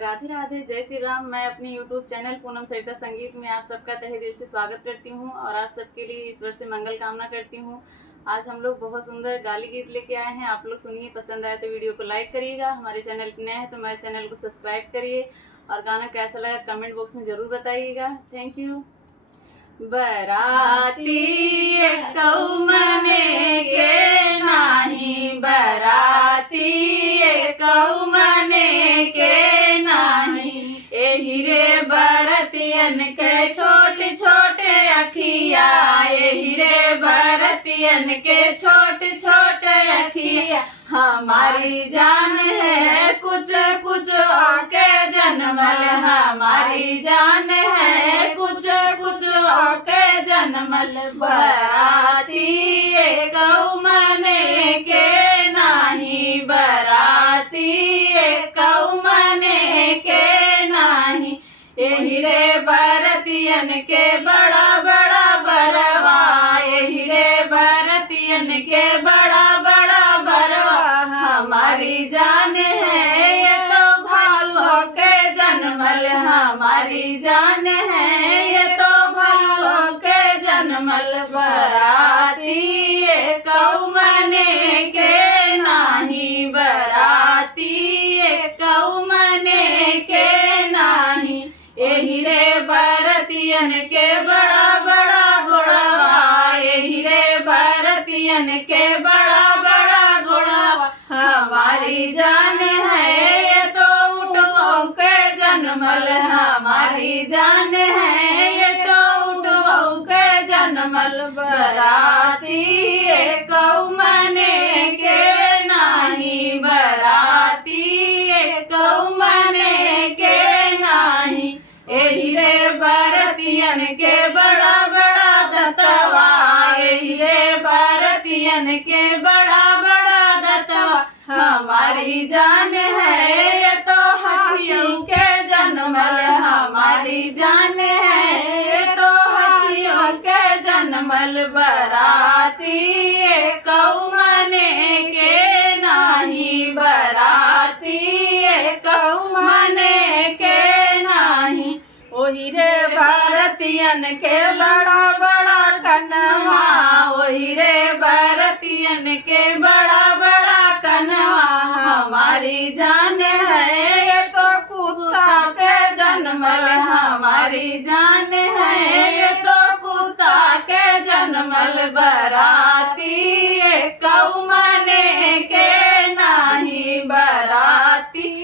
राधे राधे, जय श्री राम। मैं अपने YouTube चैनल पूनम सरिता संगीत में आप सबका तहे दिल से स्वागत करती हूँ और आप सबके लिए ईश्वर से मंगल कामना करती हूँ। आज हम लोग बहुत सुंदर गाली गीत लेके आए हैं। आप लोग सुनिए, पसंद आए तो वीडियो को लाइक करिएगा। हमारे चैनल पर नए हैं तो हमारे चैनल को सब्सक्राइब करिए और गाना कैसा लगा कमेंट बॉक्स में ज़रूर बताइएगा। Thank you. बराती कौमने के नाही, बराती कौमने के नाही, एही रे बरतियन के छोटे छोटे अखिया, एही रे बरतियन के छोटे छोटे अखिया। हमारी जान है कुछ कुछ आके जन्मल, हमारी जान है कुछ कुछ आके जन्मल। बराती कौमने के नाही, बराती कौमने के नाही, एही रे बरतियन के बड़ा बड़ा बरवा, एही रे बरतियन के बड़ा बड़ा बरवा। हमारी जान है ये तो भालू के जन्मल, हमारी जान है ये तो भालू के जन्मल। बराती कौमने के नाही, बराती कौमने के नाही, एही रे बरतियन के बड़ा बड़ा गोड़वा, एही रे बरतियन के बड़ा बड़ा गोड़वा। हमारी जान है ये तो उठवाऊ के जन्मल, हमारी जान है ये तो उठवाऊ के जन्मल। बराती कौमने के नाही, बराती कौमने के नाही, एही रे बरतियन के बड़ा बड़ा दतवा, एही रे बरतियन के बड़ा बड़ा दतवा। हमारी जान है ये तो हाथियों के जन्मल, हमारी जान है ये तो हाथियों के जन्मल। बराती कौमने के नाही, बराती कौमने के नाही, ओही रे बरतियन के बड़ा बड़ा कनवा, ओही रे बरतियन के बड़ा बड़ा कनवा। हमारी जान है ये तो कुत्ता के जन्मल, हमारी जान है ये तो कुत्ता के जन्मल। बराती कौमने के नाही, बराती